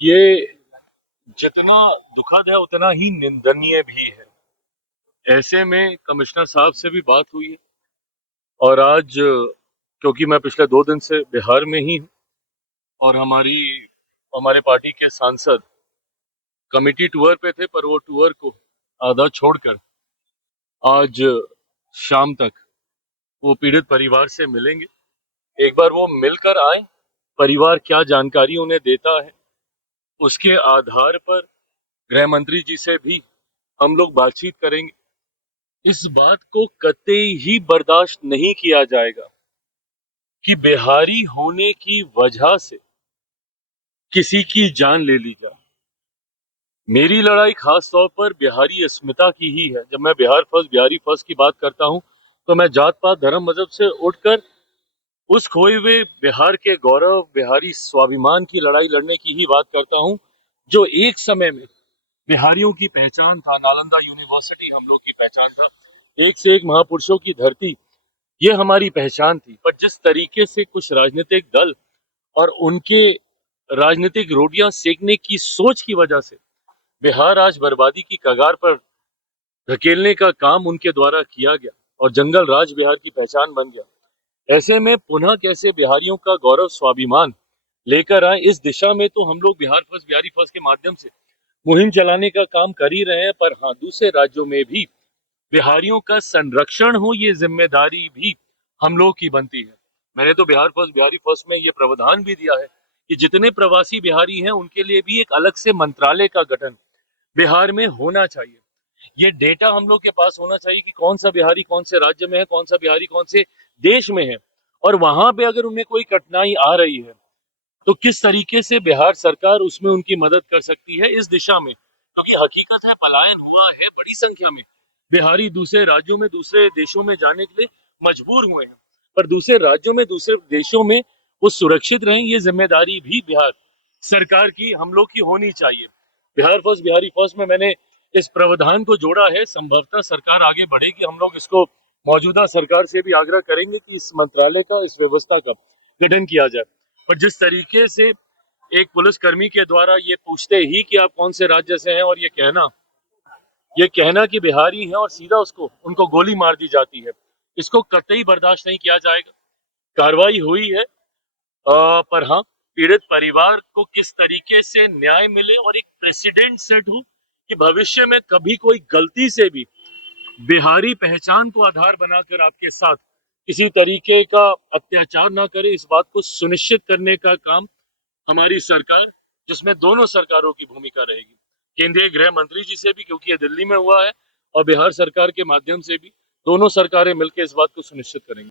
ये जितना दुखद है उतना ही निंदनीय भी है। ऐसे में कमिश्नर साहब से भी बात हुई है और आज क्योंकि मैं पिछले 2 दिन से बिहार में ही हूँ और हमारे पार्टी के सांसद कमिटी टूर पे थे, पर वो टूर को आधा छोड़कर आज शाम तक वो पीड़ित परिवार से मिलेंगे। एक बार वो मिलकर आए, परिवार क्या जानकारी उन्हें देता है उसके आधार पर गृह मंत्री जी से भी हम लोग बातचीत करेंगे। इस बात को कतई ही बर्दाश्त नहीं किया जाएगा कि बिहारी होने की वजह से किसी की जान ले ली जाए। मेरी लड़ाई खास तौर पर बिहारी अस्मिता की ही है। जब मैं बिहारी फर्स्ट की बात करता हूं तो मैं जात पात धर्म मजहब से उठकर उस खोए हुए बिहार के गौरव, बिहारी स्वाभिमान की लड़ाई लड़ने की ही बात करता हूं, जो एक समय में बिहारियों की पहचान था। नालंदा यूनिवर्सिटी हम लोग की पहचान था। एक से एक महापुरुषों की धरती, ये हमारी पहचान थी। पर जिस तरीके से कुछ राजनीतिक दल और उनके राजनीतिक रोटियां सेकने की सोच की वजह से बिहार आज बर्बादी की कगार पर धकेलने का काम उनके द्वारा किया गया और जंगल राज बिहार की पहचान बन गया। ऐसे में पुनः कैसे बिहारियों का गौरव स्वाभिमान लेकर आए, इस दिशा में तो हम लोग बिहारी फर्स्ट के माध्यम से मुहिम चलाने का काम कर ही रहे हैं। पर हाँ, दूसरे राज्यों में भी बिहारियों का संरक्षण हो, ये जिम्मेदारी भी हम लोग की बनती है। मैंने तो बिहारी फर्स्ट में ये प्रावधान भी दिया है कि जितने प्रवासी बिहारी हैं उनके लिए भी एक अलग से मंत्रालय का गठन बिहार में होना चाहिए। ये डेटा हम लोग के पास होना चाहिए कि कौन सा बिहारी कौन से राज्य में है, कौन सा बिहारी कौन से देश में है, और वहां पे अगर उन्हें कोई कठिनाई आ रही है तो किस तरीके से बिहार सरकार उसमें उनकी मदद कर सकती है इस दिशा में। क्योंकि हकीकत है, पलायन हुआ है, बड़ी संख्या में बिहारी दूसरे राज्यों में, दूसरे देशों में जाने के लिए मजबूर हुए हैं। पर दूसरे राज्यों में, दूसरे देशों में वो सुरक्षित रहें, ये जिम्मेदारी भी बिहार सरकार की हम लोग की होनी चाहिए। बिहारी फर्स्ट में मैंने इस प्रावधान को जोड़ा है। संभवतः सरकार आगे बढ़ेगी, हम लोग इसको मौजूदा सरकार से भी आग्रह करेंगे कि इस मंत्रालय का, इस व्यवस्था का गठन किया जाए। पर जिस तरीके से एक पुलिसकर्मी के द्वारा ये पूछते ही कि आप कौन से राज्य से हैं और ये कहना कि बिहारी हैं और सीधा उनको गोली मार दी जाती है, इसको कतई बर्दाश्त नहीं किया जाएगा। कार्रवाई हुई है, पर हाँ, पीड़ित परिवार को किस तरीके से न्याय मिले और एक प्रेसिडेंट सेट हो कि भविष्य में कभी कोई गलती से भी बिहारी पहचान को आधार बनाकर आपके साथ किसी तरीके का अत्याचार ना करे, इस बात को सुनिश्चित करने का काम हमारी सरकार, जिसमें दोनों सरकारों की भूमिका रहेगी, केंद्रीय गृह मंत्री जी से भी, क्योंकि ये दिल्ली में हुआ है, और बिहार सरकार के माध्यम से भी, दोनों सरकारें मिलकर इस बात को सुनिश्चित करेंगी।